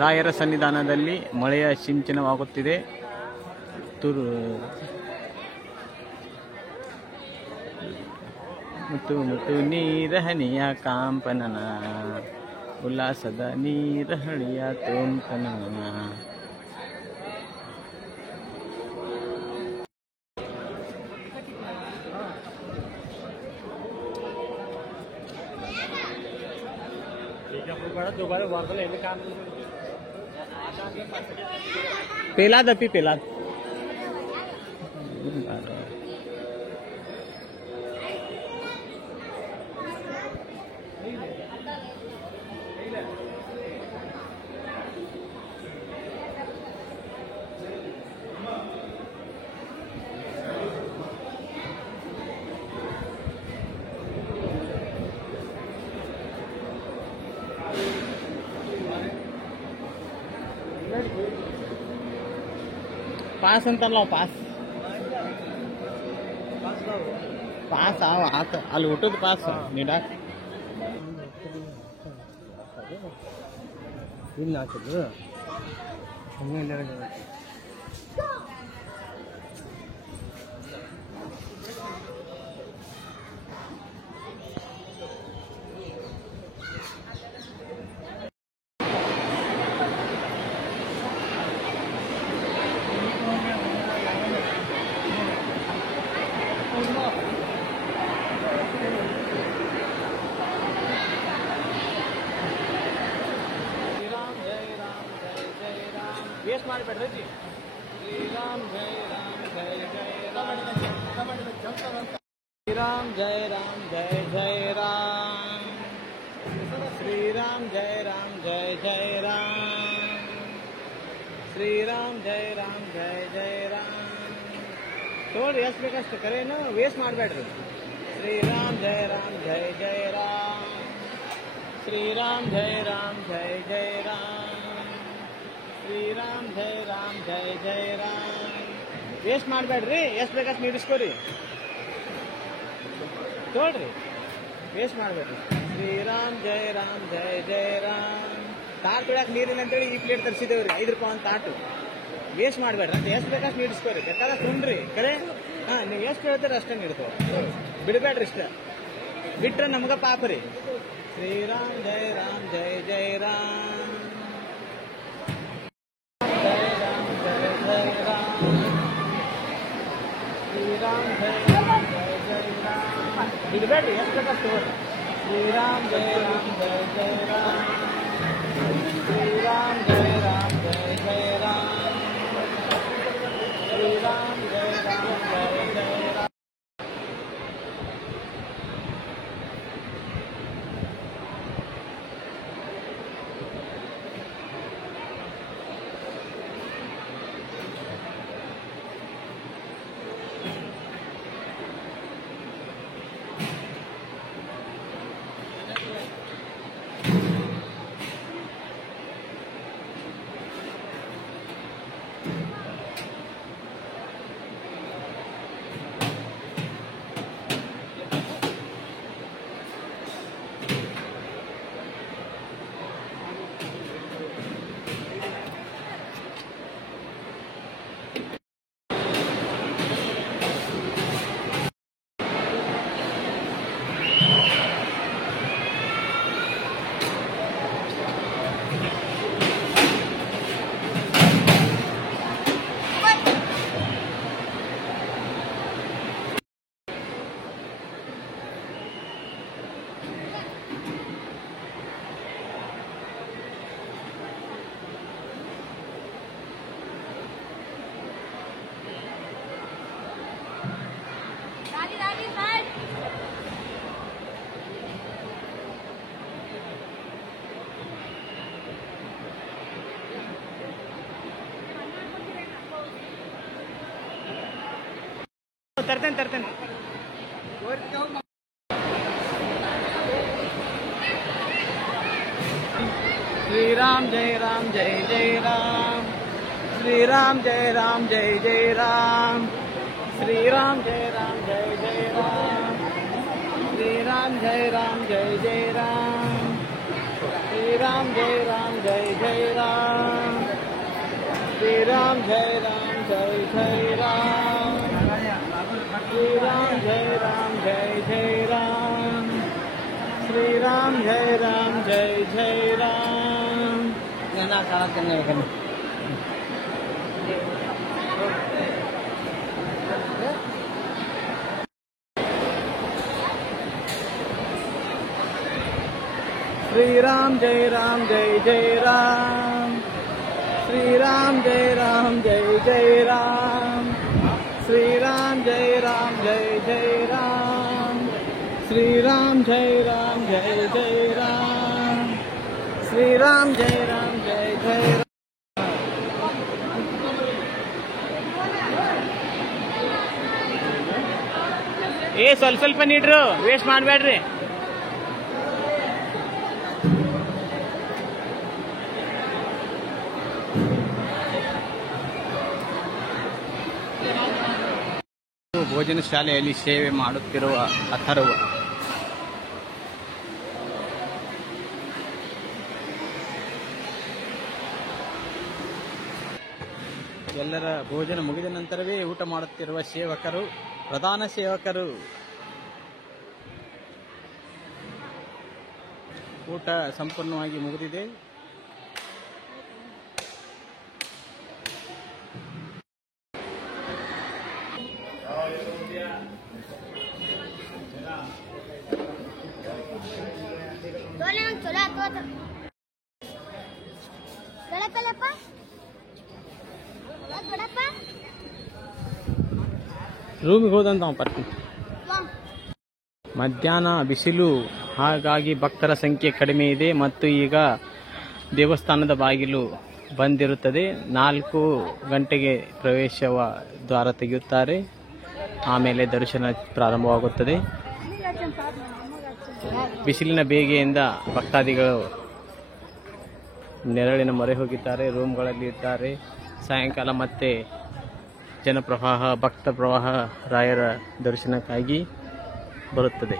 ರಾಯರ ಸನ್ನಿಧಾನದಲ್ಲಿ ಮಳೆಯ ಸಿಂಚನವಾಗುತ್ತಿದೆ. ಮುತ್ತು ಮುತ್ತು ನೀರಹಣಿಯ ಕಾಂಪನನ, ಉಲ್ಲಾಸದ ನೀರಹಣಿಯ ತೋಂಪನನ. पेलाद अपी पेलाद पास ಅಂತಲ್ಲ ಪಾಸ್ ಪಾಸ್ ಆತ ಅಲ್ಲಿ ಊಟದ ಪಾಸ್ ನೀಡಾಕ ಇಲ್ಲ ಹಾಕಿದ್ರು वेस्ट ಮಾಡಬೇಡ್ರಿ ಜಿ. ಶ್ರೀರಾಮ್ ಜೈ ರಾಮ್ ಜೈ ಜೈ ರಾಮ್, ಶ್ರೀರಾಮ್ ಜೈ ರಾಮ್ ಜೈ ಜೈ ರಾಮ್, ಶ್ರೀರಾಮ್ ಜೈ ರಾಮ್ ಜೈ ಜೈ ರಾಮ್, ಶ್ರೀರಾಮ್ ಜೈ ರಾಮ್ ಜೈ ಜೈ ರಾಮ್. ತೋರಿ ಎಷ್ಟು ಬೇಕಷ್ಟು ಕರೇನು ವೇಸ್ಟ್ ಮಾಡಬೇಡ್ರಿ. ಶ್ರೀರಾಮ್ ಜೈ ರಾಮ್ ಜೈ ಜೈ ರಾಮ್, ಶ್ರೀರಾಮ್ ಜೈ ರಾಮ್ ಜೈ ಜೈ ರಾಮ್, ಶ್ರೀರಾಮ್ ಜೈ ರಾಮ್ ಜೈ ಜೈ ರಾಮ್. ವೇಸ್ಟ್ ಮಾಡಬೇಡ್ರಿ, ಎಷ್ಟು ಬೇಕಷ್ಟು ನೀಡಿಸ್ಕೋರಿ. ತೋಳ್ರಿ ವೇಸ್ಟ್ ಮಾಡಬೇಡ್ರಿ. ಶ್ರೀರಾಮ್ ಜೈ ರಾಮ್ ಜೈ ಜೈ ರಾಮ್. ತಾಟ್ ಬಿಡಕ್ಕೆ ನೀರಿಲ್ಲ ಅಂತೇಳಿ ಈ ಪ್ಲೇಟ್ ತರಿಸಿದೇವ್ರಿ, 5 ರೂಪಾಯಿ ಒಂದು ತಾಟು. ವೇಸ್ಟ್ ಮಾಡಬೇಡ್ರಿ ಅಂತ ಎಷ್ಟು ಬೇಕಷ್ಟು ನೀಡಿಸ್ಕೋರಿ. ಬೇಕಾದ್ರೆ ತುಂಡ್ರಿ ಕರೆ. ಹಾಂ, ನೀವು ಎಷ್ಟು ಹೇಳ್ತೀರಿ ಅಷ್ಟೇ ನೀಡ್ತೇವೆ, ಬಿಡಬೇಡ್ರಿ. ಇಷ್ಟ ಬಿಟ್ರೆ ನಮ್ಗೆ ಪಾಪ ರೀ. ಶ್ರೀರಾಮ್ ಜೈ ರಾಮ್ ಜೈ ಜೈ ರಾಮ್, ಶ್ರೀರಾಮ್ ಜೈ ರಾಮ್ ಜೈ ಜೈ ರಾಮ್. ಬಿಡಬೇಡ್ರಿ, ಎಷ್ಟು ಬೇಕಷ್ಟು. ಶ್ರೀರಾಮ್ ಜೈ ರಾಮ್ ಜೈ ಜೈ ರಾಮ್, ಶ್ರೀರಾಮ್ ಜೈ ರಾಮ್ ಜೈ ಜೈ ರಾಮ್, ಶ್ರೀರಾಮ್ ಜೈ ರಾಮ್ ಜೈ ಜೈ ರಾಮ್. ತರ್ತೇನೆ. ಶ್ರೀರಾಮ್ ಜೈ ರಾಮ್ ಜೈ ಜೈ ರಾಮ್, ಶ್ರೀರಾಮ್ ಜೈ ರಾಮ್ ಜೈ ಜೈ ರಾಮ್, ಶ್ರೀರಾಮ್ ಜೈ ರಾಮ್ ಜೈ ಜೈ ರಾಮ್, ಶ್ರೀರಾಮ್ ಜೈ ರಾಮ್ ಜೈ ಜೈ ರಾಮ್, ಶ್ರೀರಾಮ್ ಜೈ ರಾಮ್ ಜೈ ಜೈ ರಾಮ್. श्रीराम जय जय राम, श्रीराम जय जय राम, श्रीराम जय जय राम। ना सारा करने का श्रीराम जय जय राम, श्रीराम जय जय राम, श्रीराम जय जय राम, श्रीराम जय जय राम, श्रीराम जय जय राम। ಏ ಸ್ವಲ್ಪ ನೀಡ್ರು, ವೇಸ್ಟ್ ಮಾಡಬೇಡ್ರಿ. ಭೋಜನ ಶಾಲೆಯಲ್ಲಿ ಸೇವೆ ಮಾಡುತ್ತಿರುವ ಅಥರ್ವ ಎಲ್ಲರ ಭೋಜನ ಮುಗಿದ ನಂತರವೇ ಊಟ ಮಾಡುತ್ತಿರುವ ಸೇವಕರು, ಪ್ರಧಾನ ಸೇವಕರು. ಊಟ ಸಂಪೂರ್ಣವಾಗಿ ಮುಗಿದಿದೆ. ರೂಮಿಗೆ ಹೋದಂತ ಬರ್ತೀನಿ. ಮಧ್ಯಾಹ್ನ ಬಿಸಿಲು, ಹಾಗಾಗಿ ಭಕ್ತರ ಸಂಖ್ಯೆ ಕಡಿಮೆ ಇದೆ ಮತ್ತು ಈಗ ದೇವಸ್ಥಾನದ ಬಾಗಿಲು ಬಂದಿರುತ್ತದೆ. 4 ಗಂಟೆಗೆ ಪ್ರವೇಶ ದ್ವಾರ ತೆಗೆಯುತ್ತಾರೆ. ಆಮೇಲೆ ದರ್ಶನ ಪ್ರಾರಂಭವಾಗುತ್ತದೆ. ಬಿಸಿಲಿನ ಬೇಗೆಯಿಂದ ಭಕ್ತಾದಿಗಳು ನೆರಳಿನ ಮೊರೆ ಹೋಗಿದ್ದಾರೆ, ರೂಮ್ಗಳಲ್ಲಿ ಇದ್ದಾರೆ. ಸಾಯಂಕಾಲ ಮತ್ತೆ ಜನಪ್ರವಾಹ, ಭಕ್ತ ಪ್ರವಾಹ ರಾಯರ ದರ್ಶನಕ್ಕಾಗಿ ಬರುತ್ತದೆ.